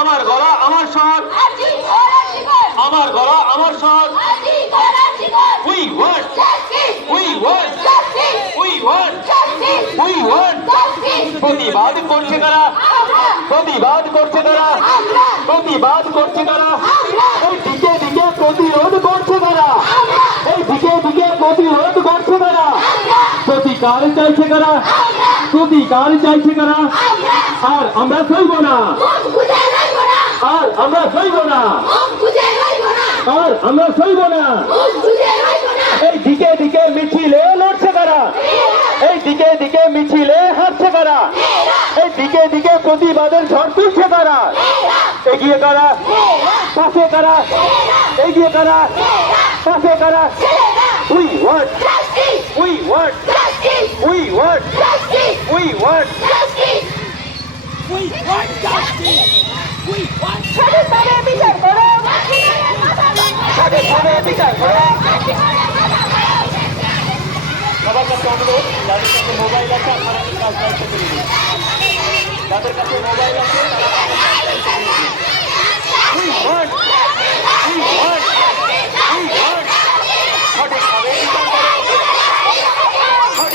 আমার গলা আমার স্বর, আমার গলা আমার স্বর। We want justice. We want justice. We want justice. We want justice. প্রতিবাদ করছে কারা? প্রতিবাদ করছে কারা? প্রতিবাদ করছে কারা? এই দিকে দিকে প্রতিরোধ করছে কারা? এই দিকে দিকে প্রতিরোধ করছে কারা? প্রতিকার চাইছে কারা? প্রতিকার চাইছে কারা? আর আমরা সইব না, আর আমরা সইব না, আর আমরা সইব না। এই দিকে দিকে মিছিলে লড়ছে কারা? এই দিকে দিকে মিছিলে হাঁটছে কারা? এই দিকে দিকে প্রতিবাদের ঝড় তুলছে কারা? এগিয়ে কারা? পাশে কারা? এগিয়ে কারা? পাশে কারা? We want justice. We want justice. We want justice. We want justice. We want justice. We want সঠিকভাবে বিচার করো, সঠিকভাবে বিচার করো। সবার কাছে অনুরোধ, যাদের কাছে মোবাইল আছে আপনারা এই কাজ দায়িত্ব করে দিন। যাদের কাছে মোবাইল আছে তারা We want, we want, we want। সঠিকভাবে বিচার করো,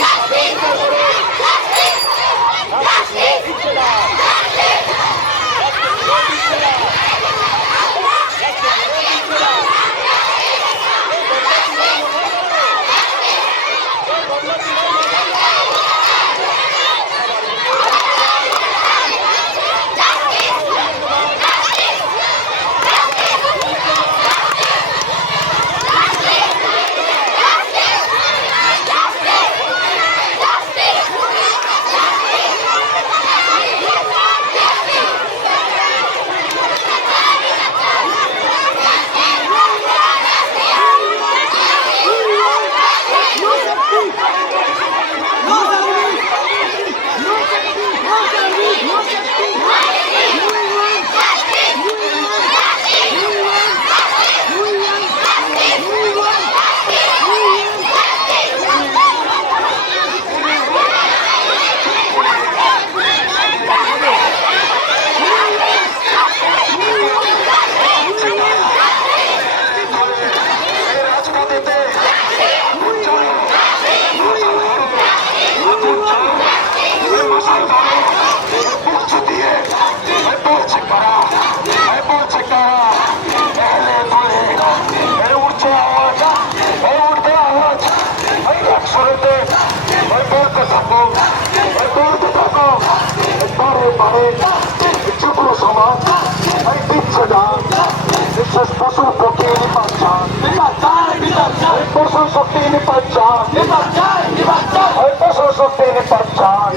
সঠিকভাবে বিচার করো। রাষ্ট্রীয় দিচ্ছে না, রাষ্ট্রীয় দিচ্ছে না, রাষ্ট্রীয় দিচ্ছে না। পশু পক্ষী নিপাচ্ছান, পশু শক্তি নিপাচ্ছান, পশু শক্তি নিপাচ্ছান।